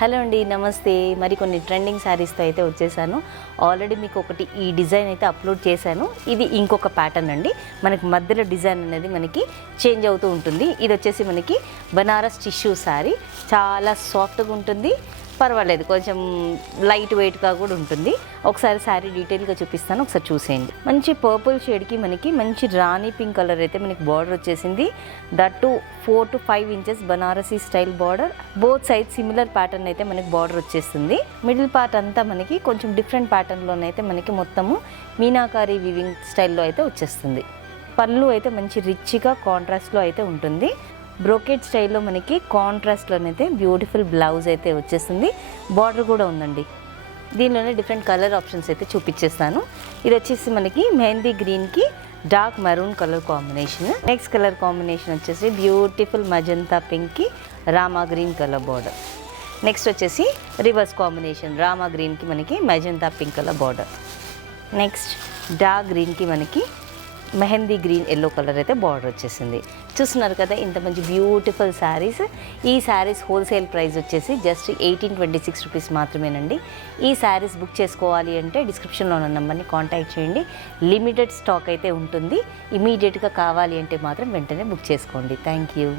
Hello అండి, నమస్తే. మరికొన్ని ట్రెండింగ్ శారీస్తో అయితే వచ్చేసాను. ఆల్రెడీ మీకు ఒకటి ఈ డిజైన్ అయితే అప్లోడ్ చేశాను. ఇది ఇంకొక ప్యాటర్న్ అండి. మనకి మధ్యలో డిజైన్ అనేది మనకి చేంజ్ అవుతూ ఉంటుంది. ఇది వచ్చేసి మనకి బనారస్ టిష్యూ శారీ. చాలా సాఫ్ట్గా ఉంటుంది, పర్వాలేదు, కొంచెం లైట్ వెయిట్గా కూడా ఉంటుంది. ఒకసారి శారీ డీటెయిల్గా చూపిస్తాను, ఒకసారి చూసేయండి. మంచి పర్పుల్ షేడ్కి మనకి మంచి రాణి పింక్ కలర్ అయితే మనకి బార్డర్ వచ్చేసింది. That 4 to 5 inches Banarasi style border. Both side similar pattern అయితే మనకి బార్డర్ వచ్చేస్తుంది. మిడిల్ పార్ట్ అంతా మనకి కొంచెం డిఫరెంట్ ప్యాటర్న్లోనైతే మనకి మొత్తము మీనాకారి వివింగ్ స్టైల్లో అయితే వచ్చేస్తుంది. పళ్ళు అయితే మంచి రిచ్గా కాంట్రాస్ట్లో అయితే ఉంటుంది. బ్రోకెట్ స్టైల్లో మనకి కాంట్రాస్ట్లోనైతే బ్యూటిఫుల్ బ్లౌజ్ అయితే వచ్చేస్తుంది. బార్డర్ కూడా ఉందండి. దీనిలోనే డిఫరెంట్ కలర్ ఆప్షన్స్ అయితే చూపించేస్తాను. ఇది వచ్చేసి మనకి మెహందీ గ్రీన్కి dark maroon colour combination. Next colour combination వచ్చేసి బ్యూటిఫుల్ మజంతా పింక్కి Rama green colour border. Next వచ్చేసి రివర్స్ కాంబినేషన్, రామా గ్రీన్కి మనకి magenta pink colour border. Next dark గ్రీన్కి మనకి మెహందీ గ్రీన్ ఎల్లో కలర్ అయితే బార్డర్ వచ్చేసింది. చూస్తున్నారు కదా ఇంత మంచి బ్యూటిఫుల్ శారీస్. ఈ శారీస్ హోల్సేల్ ప్రైస్ వచ్చేసి జస్ట్ 1826 రూపీస్ మాత్రమేనండి. ఈ శారీస్ బుక్ చేసుకోవాలి అంటే డిస్క్రిప్షన్లో ఉన్న నెంబర్ని కాంటాక్ట్ చేయండి. లిమిటెడ్ స్టాక్ అయితే ఉంటుంది. ఇమీడియట్గా కావాలి అంటే మాత్రం వెంటనే బుక్ చేసుకోండి. Thank you.